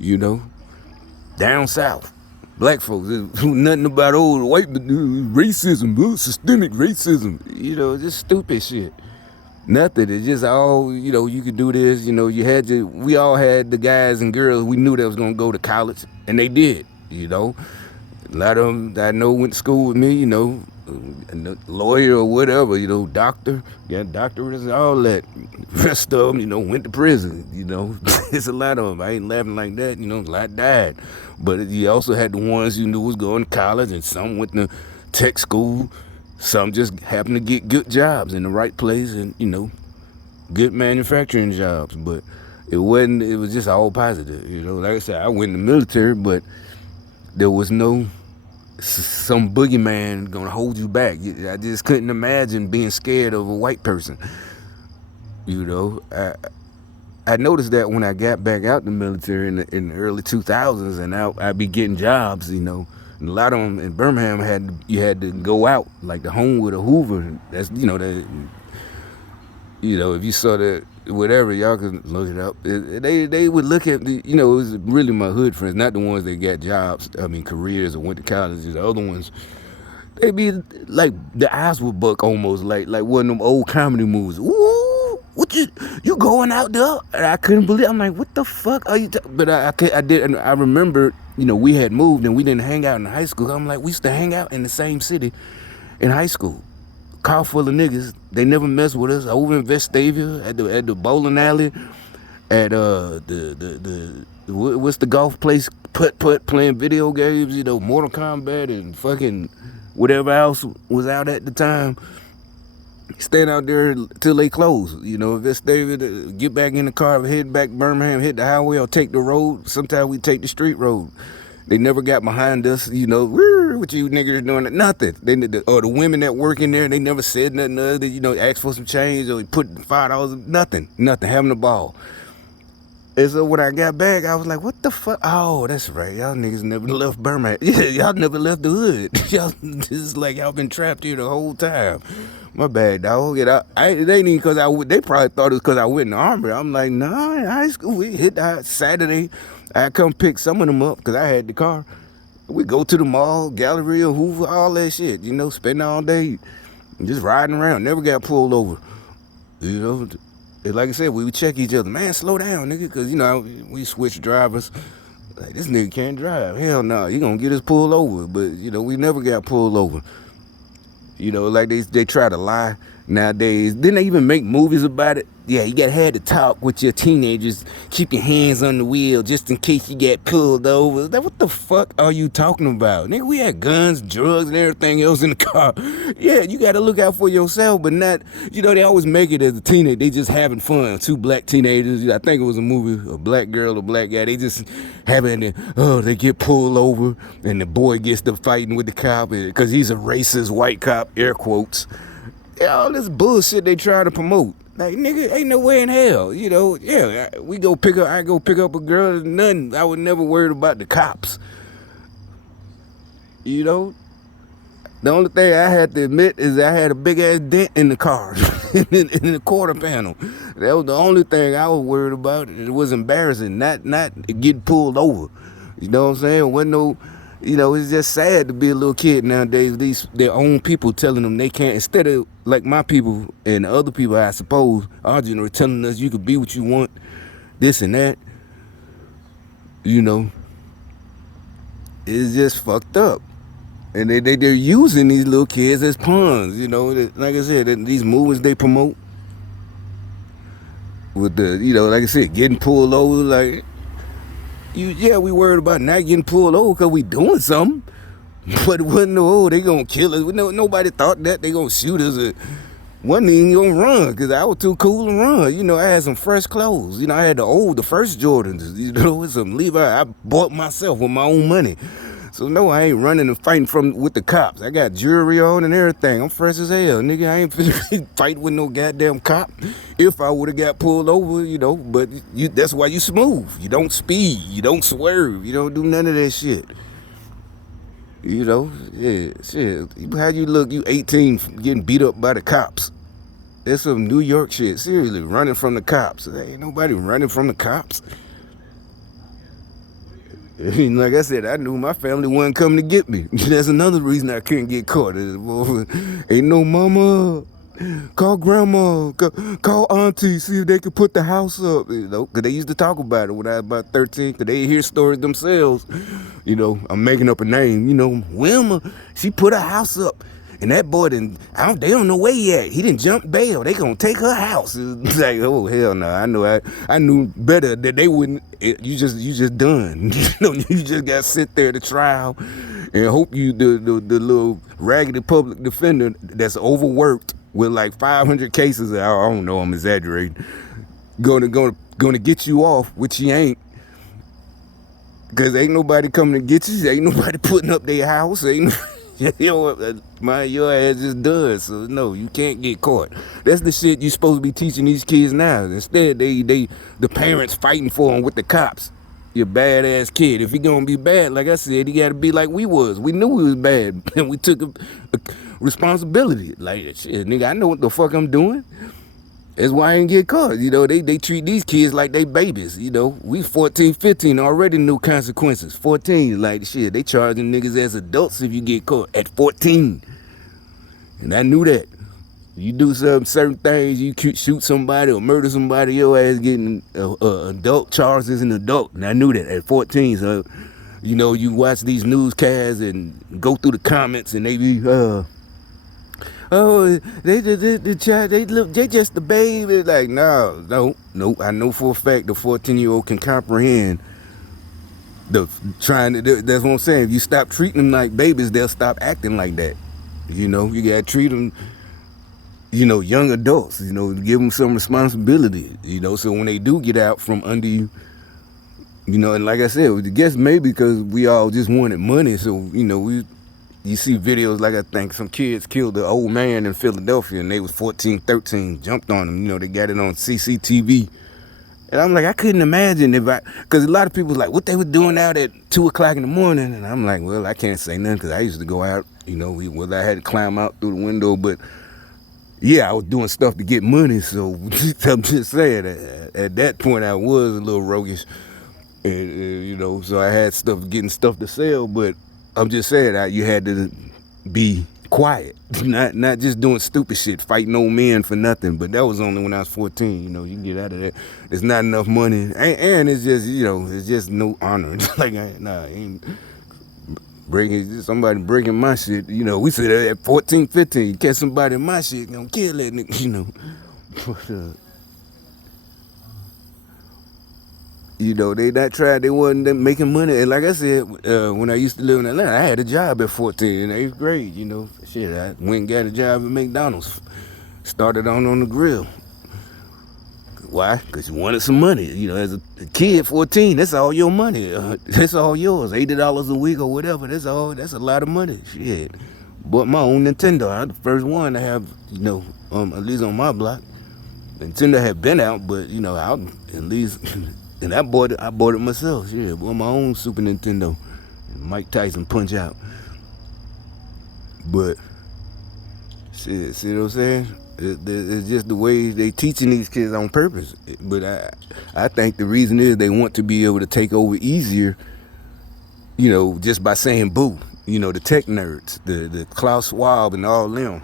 you know, down south. Black folks, nothing about old white racism, systemic racism, just stupid shit. Nothing. It's just all, you could do this, we all had the guys and girls we knew that was going to go to college, and they did, A lot of them that I know went to school with me, lawyer or whatever, doctor, got doctorates and all that. Rest of them, went to prison, There's a lot of them. I ain't laughing like that, a lot died. But you also had the ones you knew was going to college, and some went to tech school. Some just happened to get good jobs in the right place and, good manufacturing jobs. But it was just all positive, Like I said, I went in the military, but there was no some boogeyman gonna hold you back. I just couldn't imagine being scared of a white person. I noticed that when I got back out the military in the early 2000s, and I'd be getting jobs, and a lot of them in Birmingham you had to go out, like the Homewood or Hoover. That's if you saw that, whatever, y'all can look it up. They would look at it was really my hood friends, not the ones that got jobs, careers or went to college. The other ones, they be like, the eyes would buck almost like one of them old comedy movies. Ooh, what you going out there? And I couldn't believe. I'm like, what the fuck are you? But I did. And I remember, we had moved and we didn't hang out in high school. I'm like, we used to hang out in the same city in high school. Car full of niggas. They never mess with us. Over in Vestavia at the bowling alley, at what's the golf place? Putt playing video games. Mortal Kombat and fucking whatever else was out at the time. Stand out there till they close. Vestavia, get back in the car, head back Birmingham, hit the highway or take the road. Sometimes we take the street road. They never got behind us, what you niggas doing? Nothing. Or the women that work in there, they never said nothing other, asked for some change or put $5, nothing, having a ball. And so when I got back, I was like, what the fuck? Oh, that's right. Y'all niggas never left Birmingham. Yeah, y'all never left the hood. Y'all, this is like y'all been trapped here the whole time. My bad, dog. It ain't even because they probably thought it was because I went in the army. I'm like, nah, in high school, we hit that Saturday. I come pick some of them up because I had the car. We go to the mall, Galleria, Hoover, all that shit, spend all day just riding around. Never got pulled over, Like I said, we would check each other. Man, slow down, nigga, because, we switch drivers. Like, this nigga can't drive. Hell no, he gonna get us pulled over. But, we never got pulled over. Like they try to lie nowadays. Didn't they even make movies about it? Yeah, you had to talk with your teenagers. Keep your hands on the wheel just in case you get pulled over. What the fuck are you talking about? Nigga, we had guns, drugs, and everything else in the car. Yeah, you got to look out for yourself, but not, they always make it as a teenager. They just having fun. Two black teenagers. I think it was a movie, a black girl, a black guy. They just having it. Oh, they get pulled over, and the boy gets to fighting with the cop because he's a racist white cop, air quotes. All this bullshit they try to promote. Like, nigga, ain't no way in hell, I go pick up a girl, nothing. I was never worried about the cops. The only thing I had to admit is I had a big ass dent in the car, in the quarter panel. That was the only thing I was worried about. It was embarrassing, not getting pulled over. You know what I'm saying? It wasn't no, it's just sad to be a little kid nowadays. Their own people telling them they can't, instead of like my people and other people, I suppose, our generation telling us you could be what you want, this and that. It's just fucked up. And they're using these little kids as pawns, like I said, these movies they promote with the, like I said, getting pulled over, like, we worried about not getting pulled over because we doing something. But it wasn't they gonna kill us. Nobody thought that they gonna shoot us. Wasn't even gonna run because I was too cool to run. I had some fresh clothes. I had the first Jordans, with some Levi. I bought myself with my own money. So no, I ain't running and fighting with the cops. I got jewelry on and everything. I'm fresh as hell, nigga. I ain't finna fight with no goddamn cop. If I would've got pulled over, but that's why you smooth. You don't speed. You don't swerve. You don't do none of that shit. Yeah, shit. How you look? You 18 getting beat up by the cops. That's some New York shit. Seriously, running from the cops. There ain't nobody running from the cops. Like I said, I knew my family wasn't coming to get me. That's another reason I couldn't get caught. Ain't no mama. Call grandma, call auntie, see if they could put the house up. Cause they used to talk about it when I was about 13. Cause they hear stories themselves. I'm making up a name. Wilma, she put a house up. And that boy they don't know where he at. He didn't jump bail. They gonna take her house. It's like, oh hell no. I knew better that they wouldn't. You just done. You just got to sit there at the trial and hope you the little raggedy public defender that's overworked with like 500 cases. I don't know. I'm exaggerating. Gonna get you off, which he ain't. Cause ain't nobody coming to get you. Ain't nobody putting up their house. Ain't. Your ass just does. So no, you can't get caught. That's the shit you supposed to be teaching these kids now. Instead, the parents fighting for them with the cops. You badass kid. If he gonna be bad, like I said, he gotta be like we was. We knew we was bad, and we took a responsibility. Like shit, nigga, I know what the fuck I'm doing. That's why I ain't get caught. They treat these kids like they babies. We 14, 15 already knew consequences. 14, like shit, they charging niggas as adults if you get caught at 14. And I knew that. You do certain things, you shoot somebody or murder somebody, your ass getting adult charged as an adult. And I knew that at 14. So, you watch these newscasts and go through the comments and they be, oh, they just the baby. Like, no. I know for a fact the 14-year-old can comprehend that's what I'm saying. If you stop treating them like babies, they'll stop acting like that. You gotta treat them, young adults, give them some responsibility, so when they do get out from under you, and like I said, I guess maybe because we all just wanted money, so, you see videos like I think some kids killed the old man in Philadelphia and they was 14, 13, jumped on him. They got it on CCTV. And I'm like, I couldn't imagine because a lot of people was like, what they were doing out at 2 o'clock in the morning. And I'm like, well, I can't say nothing because I used to go out, whether I had to climb out through the window. But yeah, I was doing stuff to get money. So I'm just saying, at that point, I was a little roguish. And, so I had getting stuff to sell, but I'm just saying that you had to be quiet, not just doing stupid shit, fighting old men for nothing. But that was only when I was 14. You can get out of that. There's not enough money, and it's just it's just no honor. Like ain't somebody breaking my shit. We said at 14, 15, you catch somebody in my shit, gonna kill that nigga. But, they not tried, they wasn't making money. And like I said, when I used to live in Atlanta, I had a job at 14 in 8th grade, Shit, I went and got a job at McDonald's. Started on the grill. Why? Because you wanted some money. As a kid, 14, that's all your money. That's all yours. $80 a week or whatever. That's a lot of money. Shit. Bought my own Nintendo. I was the first one to have, at least on my block. Nintendo had been out, but, I at least... And I bought it myself. Yeah, bought my own Super Nintendo. Mike Tyson Punch Out. But shit, see what I'm saying? It's just the way they teaching these kids on purpose. But I think the reason is they want to be able to take over easier, just by saying boo. The tech nerds, the Klaus Schwab and all them.